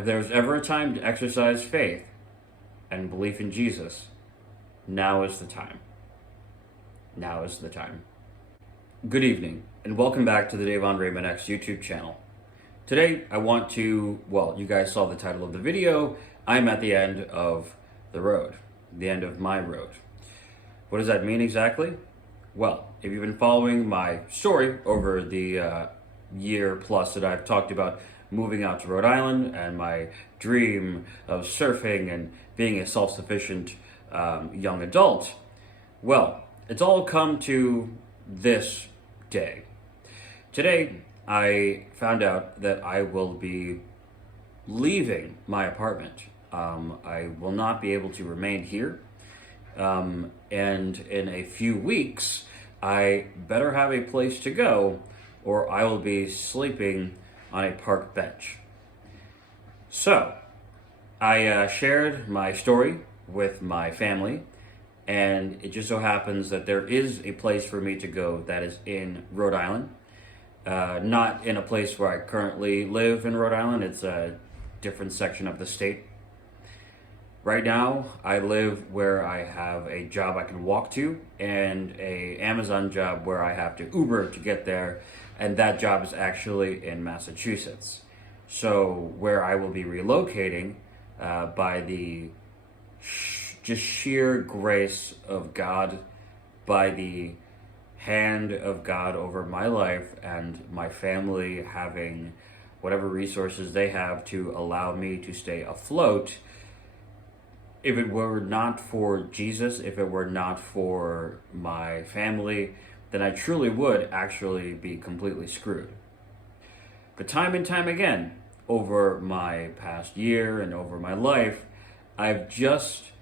If there was ever a time to exercise faith and belief in Jesus, now is the time. Now is the time. Good evening, and welcome back to the Dave Andre Manex YouTube channel. Today, I want to, well, you guys saw the title of the video. I'm at the end of the road, the end of my road. What does that mean exactly? Well, if you've been following my story over the year plus that I've talked about moving out to Rhode Island and my dream of surfing and being a self-sufficient young adult, well, it's all come to this day. Today, I found out that I will be leaving my apartment. I will not be able to remain here. And in a few weeks, I better have a place to go or I will be sleeping on a park bench. So, I shared my story with my family, and it just so happens that there is a place for me to go that is in Rhode Island. Not in a place where I currently live in Rhode Island. It's a different section of the state. Right now, I live where I have a job I can walk to and a Amazon job where I have to Uber to get there, and that job is actually in Massachusetts. So where I will be relocating by the just sheer grace of God, by the hand of God over my life and my family having whatever resources they have to allow me to stay afloat. If it were not for Jesus, if it were not for my family, then I truly would actually be completely screwed. But time and time again, over my past year and over my life, I've just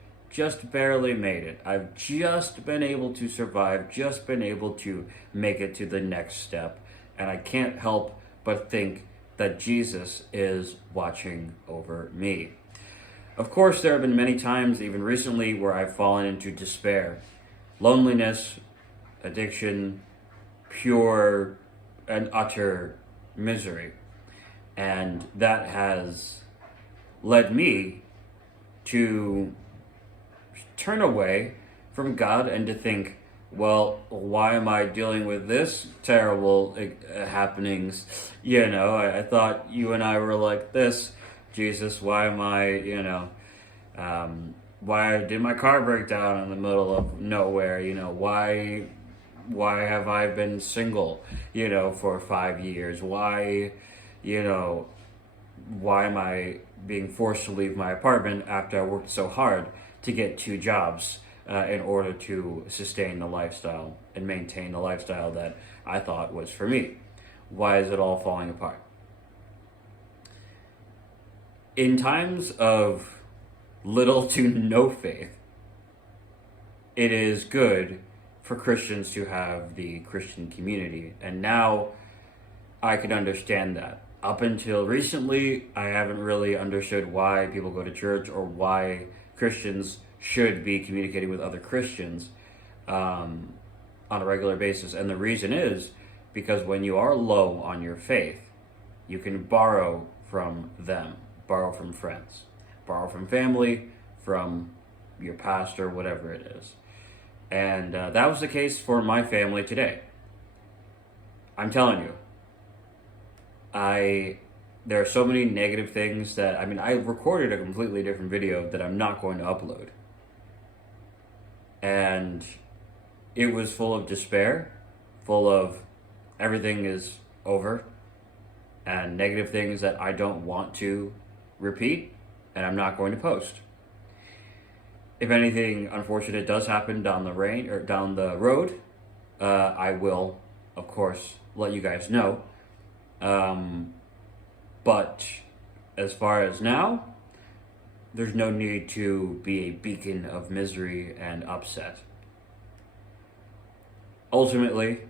barely made it. I've just been able to survive, just been able to make it to the next step. And I can't help but think that Jesus is watching over me. Of course, there have been many times, even recently, where I've fallen into despair, loneliness, addiction, pure and utter misery. And that has led me to turn away from God and to think, well, why am I dealing with this terrible happenings? You know, I thought you and I were like this. Jesus, why am I, why did my car break down in the middle of nowhere? Why have I been single, for 5 years? Why am I being forced to leave my apartment after I worked so hard to get 2 jobs in order to sustain the lifestyle and maintain the lifestyle that I thought was for me? Why is it all falling apart? In times of little to no faith, it is good for Christians to have the Christian community. And now I can understand that. Up until recently, I haven't really understood why people go to church or why Christians should be communicating with other Christians on a regular basis. And the reason is because when you are low on your faith, you can borrow from them. Borrow from friends, borrow from family, from your pastor, whatever it is. And that was the case for my family today. I'm telling you, there are so many negative things that, I recorded a completely different video that I'm not going to upload. And it was full of despair, full of everything is over, and negative things that I don't want to repeat, and I'm not going to post. If anything unfortunate does happen down the road, I will, of course, let you guys know. But as far as now, there's no need to be a beacon of misery and upset. Ultimately,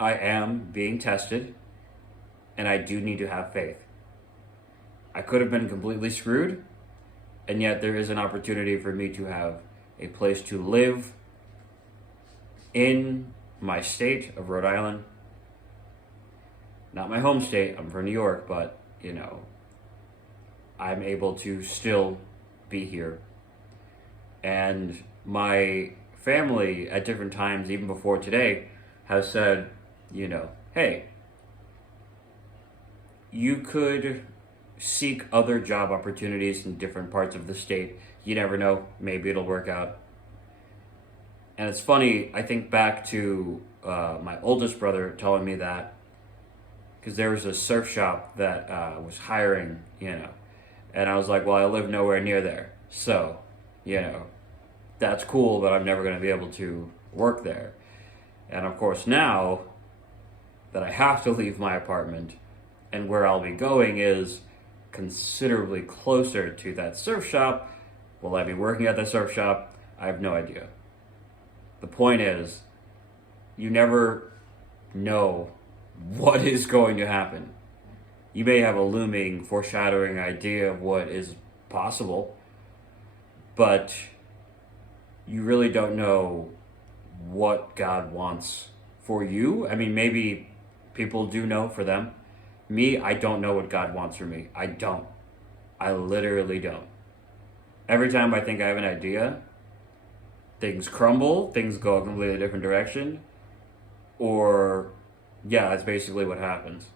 I am being tested, and I do need to have faith. I could have been completely screwed, and yet there is an opportunity for me to have a place to live in my state of Rhode Island. Not my home state, I'm from New York, but, I'm able to still be here. And my family at different times, even before today, has said, hey, you could seek other job opportunities in different parts of the state. You never know, maybe it'll work out. And it's funny, I think back to my oldest brother telling me that, because there was a surf shop that was hiring, and I was like, well, I live nowhere near there. So, that's cool, but I'm never going to be able to work there. And of course, now that I have to leave my apartment, and where I'll be going is considerably closer to that surf shop, will I be working at the surf shop? I have no idea. The point is, you never know what is going to happen. You may have a looming, foreshadowing idea of what is possible, but you really don't know what God wants for you. I mean, maybe people do know for them. Me, I don't know what God wants for me. I don't. I literally don't. Every time I think I have an idea, things crumble, things go a completely different direction, or, yeah, that's basically what happens.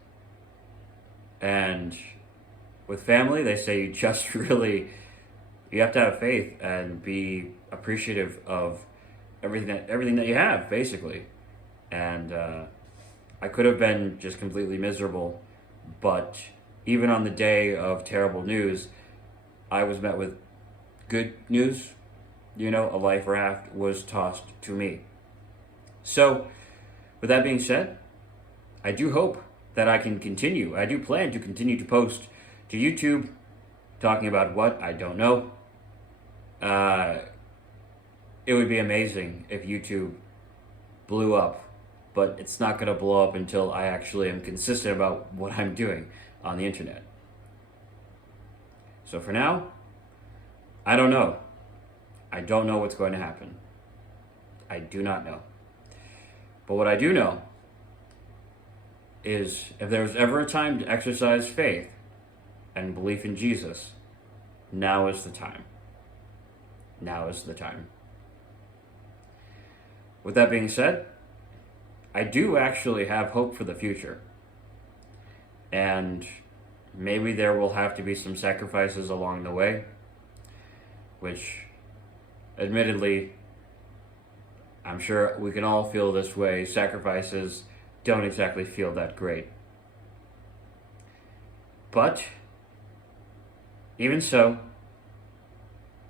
And with family, they say you just really, you have to have faith and be appreciative of everything that you have, basically. And I could have been just completely miserable, but even on the day of terrible news, I was met with good news. A life raft was tossed to me. So, with that being said, I do hope that I can continue. I do plan to continue to post to YouTube, talking about what I don't know. It would be amazing if YouTube blew up, but it's not going to blow up until I actually am consistent about what I'm doing on the internet. So for now, I don't know. I don't know what's going to happen. I do not know. But what I do know is, if there was ever a time to exercise faith and belief in Jesus, now is the time. Now is the time. With that being said, I do actually have hope for the future. And maybe there will have to be some sacrifices along the way, which, admittedly, I'm sure we can all feel this way. Sacrifices don't exactly feel that great. But, even so,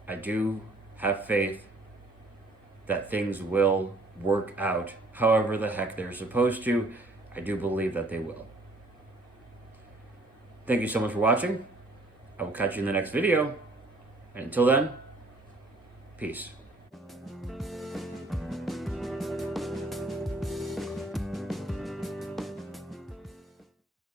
I do have faith that things will work out however the heck they're supposed to. I do believe that they will. Thank you so much for watching. I will catch you in the next video. And until then, peace.